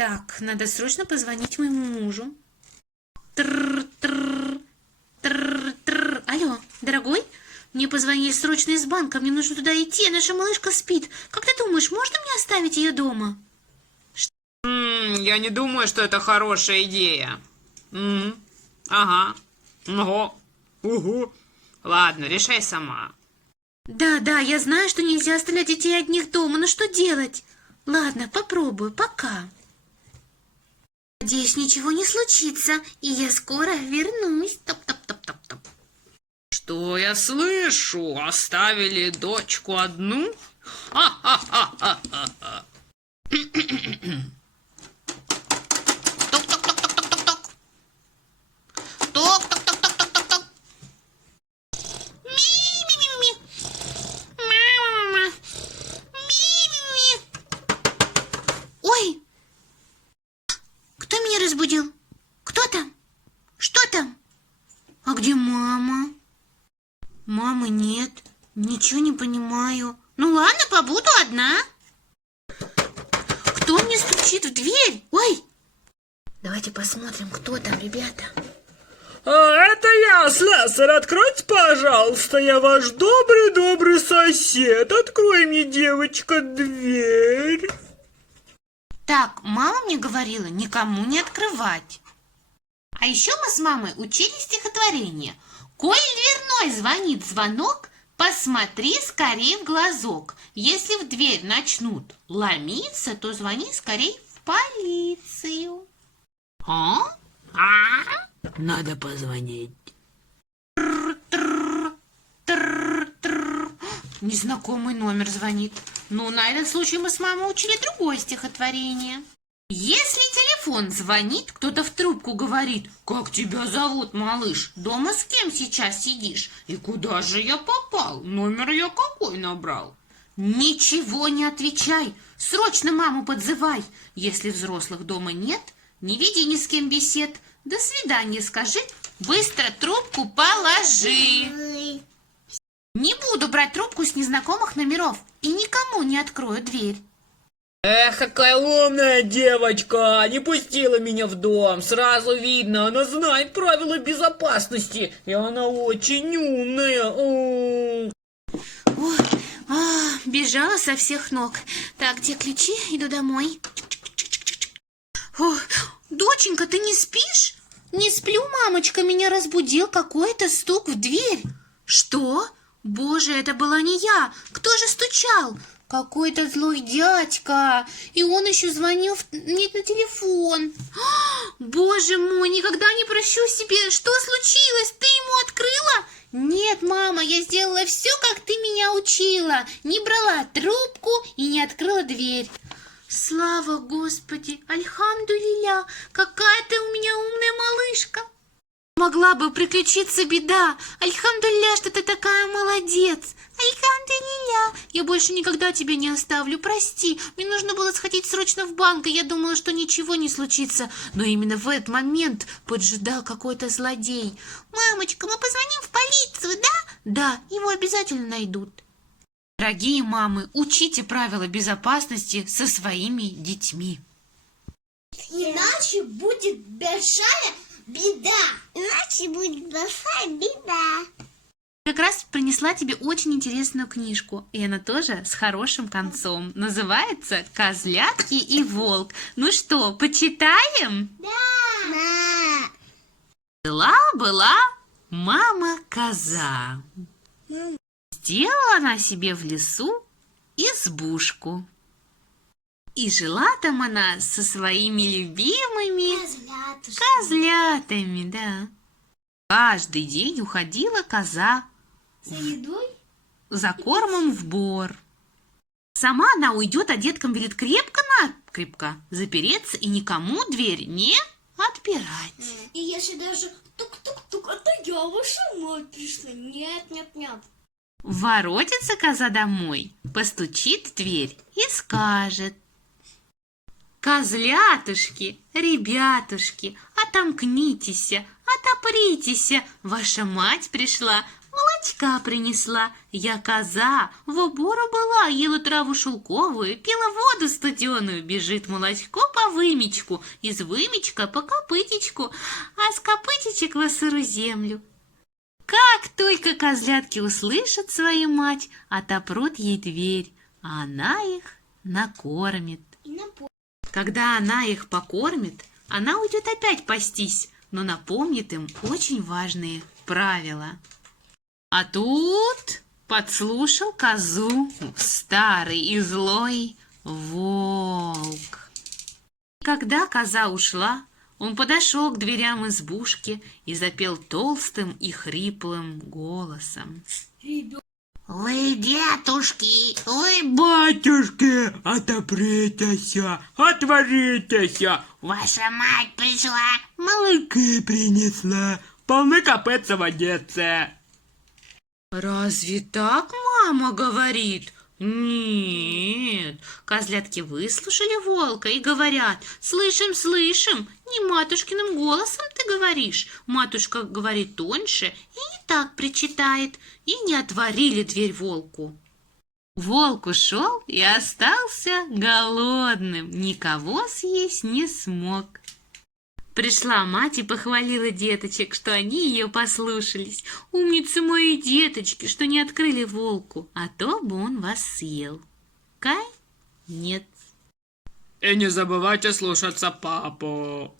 Так, надо срочно позвонить моему мужу. Тррр-тррр, тррр-тррр. Алло, дорогой? Мне позвонили срочно из банка, мне нужно туда идти, а наша малышка спит. Как ты думаешь, можно мне оставить ее дома? Я не думаю, что это хорошая идея. Ага. Ого. Угу. Ладно, решай сама. Да, я знаю, что нельзя оставлять детей одних дома, но что делать? Ладно, попробую, пока. Надеюсь, ничего не случится, и я скоро вернусь. Топ-топ-топ-топ-топ. Что я слышу? Оставили дочку одну? Ха-ха-ха-ха-ха. Ток-ток-ток-ток-ток-ток. Ток-ток-ток-ток-ток-ток. Ми-ми-ми-ми. Мама. Ми-ми-ми. Ой! Кто меня разбудил? Кто там? Что там? А где мама? Мамы нет. Ничего не понимаю. Ну ладно, побуду одна. Кто мне стучит в дверь? Ой! Давайте посмотрим, кто там, ребята. Это я, слесарь, откройте, пожалуйста, я ваш добрый-добрый сосед. Открой мне, девочка, дверь. Так, мама мне говорила никому не открывать. А еще мы с мамой учили стихотворение. Коль дверной звонит звонок, посмотри скорей в глазок. Если в дверь начнут ломиться, то звони скорей в полицию. Надо позвонить. Незнакомый номер звонит. Ну, на этот случай мы с мамой учили другое стихотворение. Если телефон звонит, кто-то в трубку говорит: «Как тебя зовут, малыш? Дома с кем сейчас сидишь? И куда же я попал? Номер я какой набрал?» Ничего не отвечай, срочно маму подзывай. Если взрослых дома нет, не веди ни с кем бесед. До свидания скажи, быстро трубку положи. Не буду брать трубку с незнакомых номеров и никому не открою дверь. Эх, какая умная девочка, не пустила меня в дом. Сразу видно, она знает правила безопасности, и она очень умная. Бежала со всех ног. Так, где ключи? Иду домой. Доченька, ты не спишь? Не сплю, мамочка, меня разбудил какой-то стук в дверь. Что? Боже, это была не я. Кто же стучал? Какой-то злой дядька. И он еще звонил мне на телефон. Боже мой, никогда не прощу себе. Что случилось? Ты ему открыла? Нет, мама, я сделала все, как ты меня учила. Не брала трубку и не открыла дверь. Слава Господи, альхамдулилля, какая ты у меня умная малышка. Могла бы приключиться беда. Альхамдулилля, что ты такая молодец. Альхамдулилля, я больше никогда тебя не оставлю, прости. Мне нужно было сходить срочно в банк, и я думала, что ничего не случится. Но именно в этот момент поджидал какой-то злодей. Мамочка, мы позвоним в полицию, да? Да, его обязательно найдут. Дорогие мамы, учите правила безопасности со своими детьми. Иначе будет большая беда. Иначе будет большая беда. Как раз принесла тебе очень интересную книжку, и она тоже с хорошим концом. Называется «Козлятки и волк». Ну что, почитаем? Да. Жила-была мама-коза. Сделала она себе в лесу избушку. И жила там она со своими любимыми козлятами, да. Каждый день уходила коза За едой? за кормом в бор. Сама она уйдет, а деткам велит крепко-накрепко запереться и никому дверь не отпирать. И если даже тук-тук-тук, это я ваша мать пришла. Нет. Воротится коза домой, постучит в дверь и скажет: «Козлятушки, ребятушки, отомкнитесь, отопритесь, ваша мать пришла, молочка принесла. Я коза, в убору была, ела траву шелковую, пила воду студеную. Бежит молочко по вымечку, из вымечка по копытечку, а с копытечек в сырую землю. Как только козлятки услышат свою мать, отопрут ей дверь, а она их накормит. Когда она их покормит, она уйдет опять пастись, но напомнит им очень важные правила. А тут подслушал козу старый и злой волк. Когда коза ушла, он подошел к дверям избушки и запел толстым и хриплым голосом. Ой, дедушки, ой, Батюшки, отопритеся, отворитеся. ваша мать пришла. Молоки принесла, полны копытца водицы. Разве так мама говорит? Нет, козлятки выслушали волка и говорят: слышим, слышим, не матушкиным голосом ты говоришь. Матушка говорит тоньше и не так причитает. И не отворили дверь волку. Волк ушел и остался голодным, никого съесть не смог. Пришла мать и похвалила деточек, что они ее послушались. Умницы мои деточки, что не открыли волку, а то бы он вас съел. Кай? Нет. И не забывайте слушаться папу.